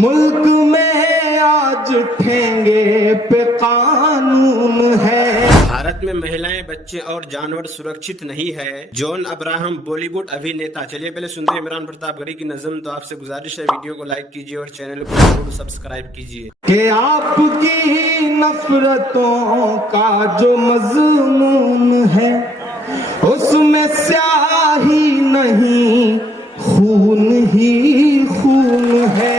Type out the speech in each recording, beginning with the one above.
ملک میں آج ٹھینگے پہ قانون ہے. بھارت میں مہیلائیں، بچے اور جانور سرکشت نہیں ہے. جون ابراہم بالی ووڈ ابھینیتا. چلیے پہلے سنتے ہیں عمران پرتاپ گڑھی کی نظم. تو آپ سے گزارش ہے ویڈیو کو لائک کیجیے اور چینل کو ضرور سبسکرائب کیجیے. کہ آپ کی نفرتوں کا جو مضمون ہے اس میں سیاہی نہیں خون ہی خون ہے.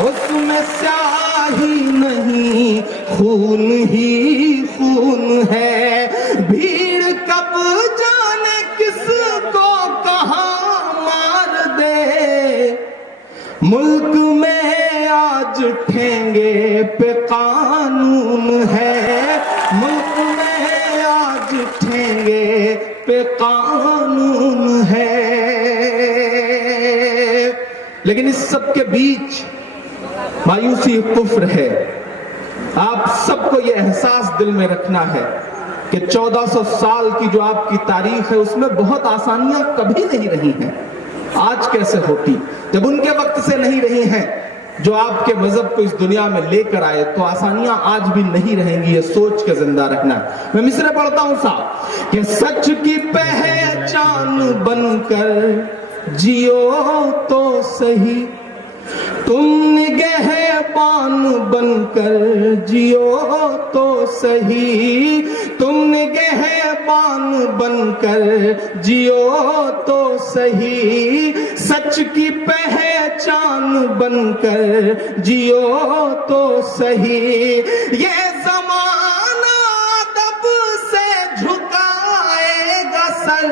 اس میں سیاہی نہیں خون ہی خون ہے. بھیڑ کب جانے کس کو کہاں مار دے. ملک میں آج ٹھینگے پہ قانون ہے. ملک میں آج ٹھینگے پہ قانون ہے. لیکن اس سب کے بیچ مایوسی کفر ہے. آپ سب کو یہ احساس دل میں رکھنا ہے کہ 1400 سال کی جو آپ کی تاریخ ہے اس میں بہت آسانیاں کبھی نہیں رہی ہیں. آج کیسے ہوتی؟ جب ان کے وقت سے نہیں رہی ہیں جو آپ کے مذہب کو اس دنیا میں لے کر آئے تو آسانیاں آج بھی نہیں رہیں گی. یہ سوچ کے زندہ رکھنا ہے. میں مصرع پڑھتا ہوں صاحب کہ سچ کی پہچان بن کر جیو تو صحیح. تم نگہبان بن کر جیو تو صحیح. تم نگہبان بن کر جیو تو صحیح. سچ کی پہچان بن کر جیو تو صحیح. یہ زمانہ ادب سے جھکائے گا سر.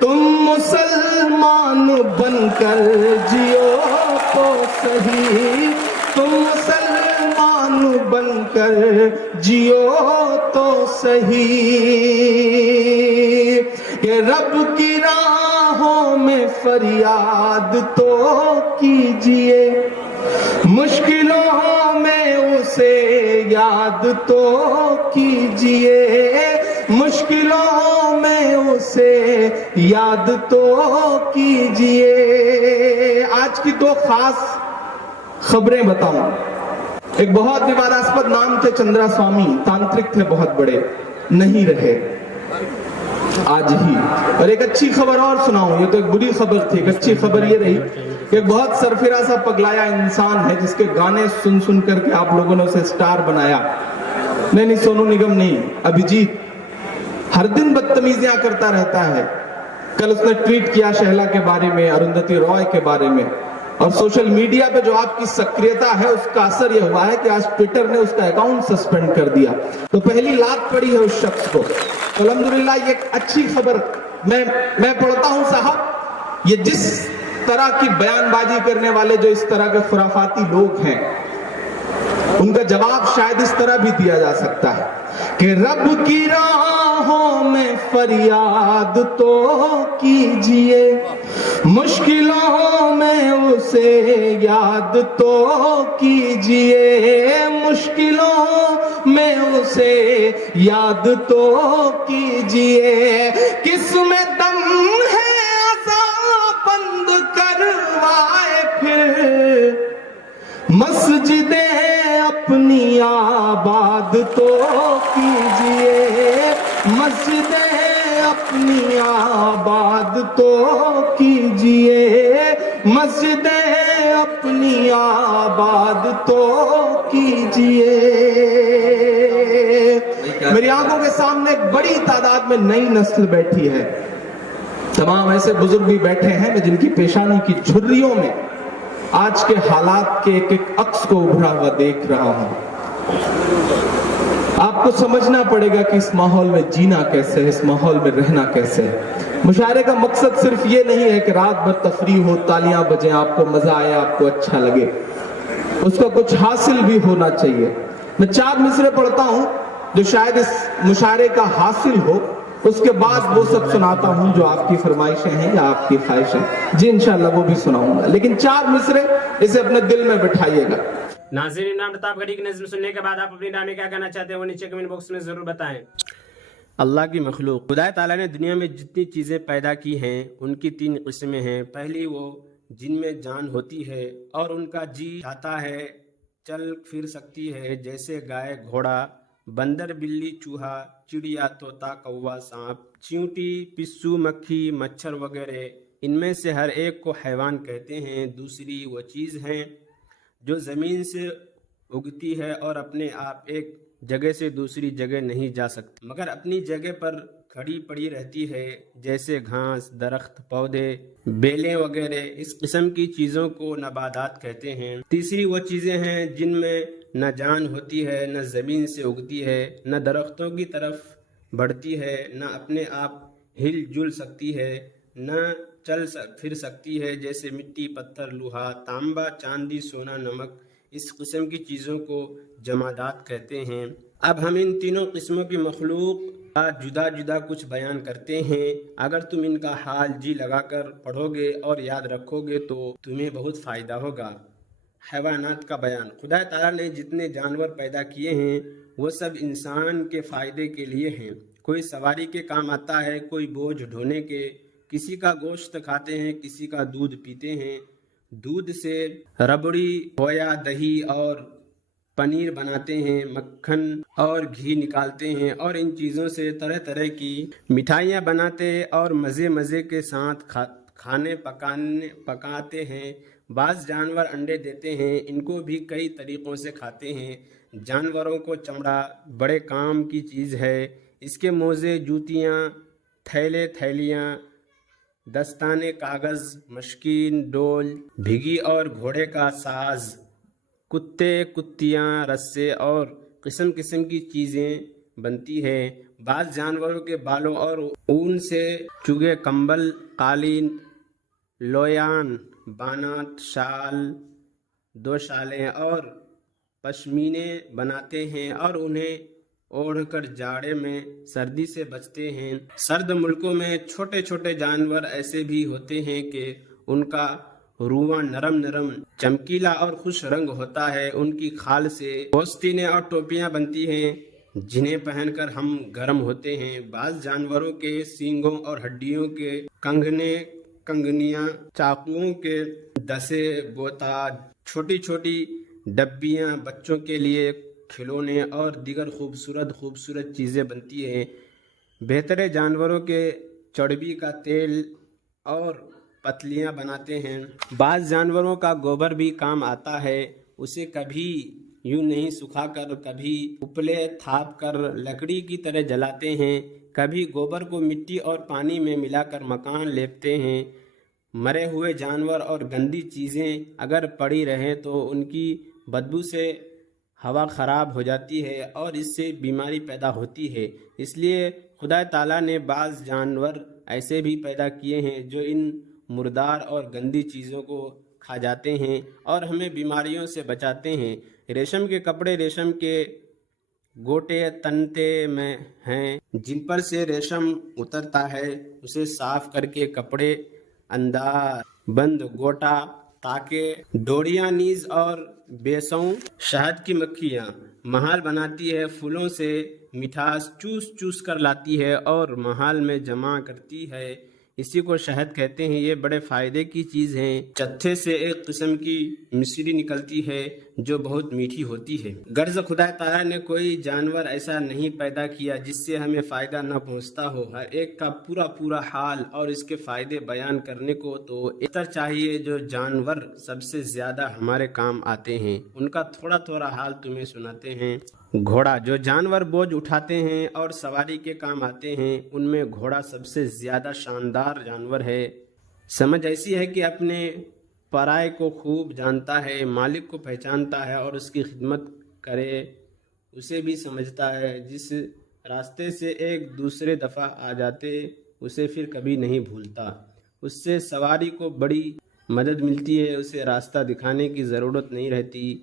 تم مسلمان بن کر جیو تو صحیح. تم مسلمان بن کر جیو تو صحیح. کہ رب کی راہوں میں فریاد تو کیجئے. مشکلوں میں اسے یاد تو کیجئے. مشکلوں میں اسے یاد تو کیجئے. آج کی دو خاص خبریں بتاؤں. ایک بہت وواداسپد نام تھے چندرا سوامی، تانترک تھے بہت بڑے، نہیں رہے آج ہی. اور ایک اچھی خبر اور سناؤں. یہ تو ایک بری خبر تھی. ایک اچھی خبر یہ رہی کہ ایک بہت سرفراز سا پگلایا انسان ہے جس کے گانے سن سن کر کے آپ لوگوں نے اسے سٹار بنایا. نہیں سونو نگم نہیں، ابھیجیت. ہر دن بدتمیزیاں کرتا رہتا ہے. کل اس نے ٹویٹ کیا شہلا کے بارے میں، اروندھتی رائے کے بارے میں. اور سوشل میڈیا پہ جو آپ کی سکریتا ہے اس کا اثر یہ ہوا ہے کہ آج ٹویٹر نے اس کا اکاؤنٹ سسپینڈ کر دیا. تو پہلی لات پڑی ہے اس شخص کو. الحمدللہ یہ ایک اچھی خبر میں پڑھتا ہوں صاحب. یہ جس طرح کی بیان بازی کرنے والے جو اس طرح کے خرافاتی لوگ ہیں ان کا جواب شاید اس طرح بھی دیا جا سکتا ہے کہ رب کی راہوں میں فریاد تو کیجئے. مشکلوں میں اسے یاد تو کیجئے. مشکلوں میں اسے یاد تو کیجئے. کس میں دم ہے عذاب بند کروائے پھر. مسجدیں اپنی آباد تو کیجئے. مسجدیں اپنی آباد تو کیجئے. مسجدیں اپنی آباد تو کیجئے. میری آنکھوں کے سامنے ایک بڑی تعداد میں نئی نسل بیٹھی ہے. تمام ایسے بزرگ بھی بیٹھے ہیں جن کی پیشانی کی جھریوں میں آج کے حالات کے ایک ایک عکس کو ابھرا ہوا دیکھ رہا ہوں. آپ کو سمجھنا پڑے گا کہ اس ماحول میں جینا کیسے ہے، اس ماحول میں رہنا کیسے ہے. مشاعرے کا مقصد صرف یہ نہیں ہے کہ رات بھر تفریح ہو، تالیاں بجیں، آپ کو مزہ آئے، آپ کو اچھا لگے. اس کا کچھ حاصل بھی ہونا چاہیے. میں 4 مصرے پڑھتا ہوں جو شاید اس مشاعرے کا حاصل ہو. اس کے بعد وہ سب سناتا ہوں جو آپ کی فرمائشیں ہیں یا آپ کی خواہشیں. جی انشاءاللہ وہ بھی سناؤں گا، لیکن 4 مصرے اسے اپنے دل میں بٹھائیے گا. ناظرین، عمران پرتاپ گڑھی کی نظم سننے کے بعد آپ اپنی رائے میں کیا کہنا چاہتے ہیں وہ نیچے کمنٹ باکس میں ضرور بتائیں. اللہ کی مخلوق. خدا تعالیٰ نے دنیا میں جتنی چیزیں پیدا کی ہیں ان کی 3 قسمیں ہیں. پہلی وہ جن میں جان ہوتی ہے اور ان کا جی چاہتا ہے چل پھر سکتی ہے، جیسے گائے، گھوڑا، بندر، بلی، چوہا، چڑیا، طوطا، کوا، سانپ، چیونٹی، پسو، مکھی، مچھر وغیرہ۔ ان میں سے ہر ایک کو حیوان کہتے ہیں۔ دوسری وہ چیز ہیں جو زمین سے اگتی ہے اور اپنے آپ ایک جگہ سے دوسری جگہ نہیں جا سکتی مگر اپنی جگہ پر کھڑی پڑی رہتی ہے، جیسے گھاس، درخت، پودے، بیلیں وغیرہ۔ اس قسم کی چیزوں کو نباتات کہتے ہیں۔ تیسری وہ چیزیں ہیں جن میں نہ جان ہوتی ہے، نہ زمین سے اگتی ہے، نہ درختوں کی طرف بڑھتی ہے، نہ اپنے آپ ہل جل سکتی ہے، نہ چل پھر سکتی ہے، جیسے مٹی، پتھر، لوہا، تانبا، چاندی، سونا، نمک۔ اس قسم کی چیزوں کو جمادات کہتے ہیں۔ اب ہم ان تینوں قسموں کی مخلوق کا جدا جدا کچھ بیان کرتے ہیں۔ اگر تم ان کا حال جی لگا کر پڑھو گے اور یاد رکھو گے تو تمہیں بہت فائدہ ہوگا۔ حیوانات کا بیان۔ خدا تعالیٰ نے جتنے جانور پیدا کیے ہیں وہ سب انسان کے فائدے کے لیے ہیں۔ کوئی سواری کے کام آتا ہے، کوئی بوجھ ڈھونے کے، کسی کا گوشت کھاتے ہیں، کسی کا دودھ پیتے ہیں۔ دودھ سے ربڑی، کھویا، دہی اور پنیر بناتے ہیں، مکھن اور گھی نکالتے ہیں، اور ان چیزوں سے طرح طرح کی مٹھائیاں بناتے اور مزے مزے کے ساتھ کھانے پکاتے ہیں۔ بعض جانور انڈے دیتے ہیں، ان کو بھی کئی طریقوں سے کھاتے ہیں۔ جانوروں کو چمڑا بڑے کام کی چیز ہے۔ اس کے موزے، جوتیاں، تھیلے، تھیلیاں، دستانے، کاغذ، مشکین، ڈول، بھگی اور گھوڑے کا ساز، کتے، کتیاں، رسے اور قسم قسم کی چیزیں بنتی ہے۔ بعض جانوروں کے بالوں اور اون سے چگے کمبل، قالین، لویان، بانات، شال، دو شالیں اور پشمینے بناتے ہیں اور انہیں اوڑھ کر جاڑے میں سردی سے بچتے ہیں۔ سرد ملکوں میں چھوٹے چھوٹے جانور ایسے بھی ہوتے ہیں کہ ان کا رواں نرم نرم، چمکیلا اور خوش رنگ ہوتا ہے۔ ان کی کھال سے پوستینیں اور ٹوپیاں بنتی ہیں جنہیں پہن کر ہم گرم ہوتے ہیں۔ بعض جانوروں کے سینگوں اور ہڈیوں کے کنگنے، کنگنیاں، چاقوؤں کے دسے، بوتا، چھوٹی چھوٹی ڈبیاں، بچوں کے لیے کھلونے اور دیگر خوبصورت چیزیں بنتی ہیں۔ بہترے جانوروں کے چربی کا تیل اور پتلیاں بناتے ہیں۔ بعض جانوروں کا گوبر بھی کام آتا ہے۔ اسے کبھی یوں نہیں سکھا کر، کبھی اپلے تھاپ کر لکڑی کی طرح جلاتے ہیں، کبھی گوبر کو مٹی اور پانی میں ملا کر مکان لیپتے ہیں۔ مرے ہوئے جانور اور گندی چیزیں اگر پڑی رہیں تو ان کی بدبو سے ہوا خراب ہو جاتی ہے اور اس سے بیماری پیدا ہوتی ہے۔ اس لیے خدا تعالیٰ نے بعض جانور ایسے بھی پیدا کیے ہیں جو ان مردار اور گندی چیزوں کو کھا جاتے ہیں اور ہمیں بیماریوں سے بچاتے ہیں۔ ریشم کے کپڑے ریشم کے گوٹے تنتے میں ہیں جن پر سے ریشم اترتا ہے، اسے صاف کر کے کپڑے، اندار، بند، گوٹا، تاکہ، ڈوریاں نیز اور بیسوں۔ شہد کی مکھیاں محال بناتی ہے، پھولوں سے مٹھاس چوس چوس کر لاتی ہے اور محال میں جمع کرتی ہے، اسی کو شہد کہتے ہیں۔ یہ بڑے فائدے کی چیز ہے۔ چتھے سے ایک قسم کی مصری نکلتی ہے جو بہت میٹھی ہوتی ہے۔ غرض خدا تعالیٰ نے کوئی جانور ایسا نہیں پیدا کیا جس سے ہمیں فائدہ نہ پہنچتا ہو۔ ہر ایک کا پورا حال اور اس کے فائدے بیان کرنے کو تو اتر چاہیے۔ جو جانور سب سے زیادہ ہمارے کام آتے ہیں ان کا تھوڑا حال تمہیں سناتے ہیں۔ گھوڑا، جو جانور بوجھ اٹھاتے ہیں اور سواری کے کام آتے ہیں ان میں گھوڑا سب سے زیادہ شاندار جانور ہے۔ سمجھ ایسی ہے کہ اپنے پرائے کو خوب جانتا ہے، مالک کو پہچانتا ہے اور اس کی خدمت کرے اسے بھی سمجھتا ہے۔ جس راستے سے ایک دوسرے دفعہ آ جاتے اسے پھر کبھی نہیں بھولتا۔ اس سے سواری کو بڑی مدد ملتی ہے، اسے راستہ دکھانے کی ضرورت نہیں رہتی،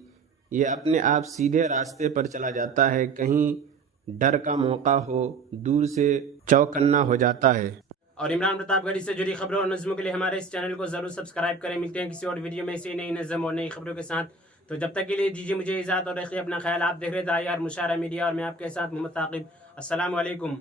یہ اپنے آپ سیدھے راستے پر چلا جاتا ہے۔ کہیں ڈر کا موقع ہو دور سے چوکنا ہو جاتا ہے۔ اور عمران پرتاپ گڑھی سے جڑی خبروں اور نظموں کے لیے ہمارے اس چینل کو ضرور سبسکرائب کریں۔ ملتے ہیں کسی اور ویڈیو میں اسی نئی نظم اور نئی خبروں کے ساتھ، تو جب تک کے لیے دیجیے مجھے اجازت اور رکھیے اپنا خیال۔ آپ دیکھ رہے تھے IR مشاعرہ میڈیا اور میں آپ کے ساتھ محمد ثاقب۔ السلام علیکم۔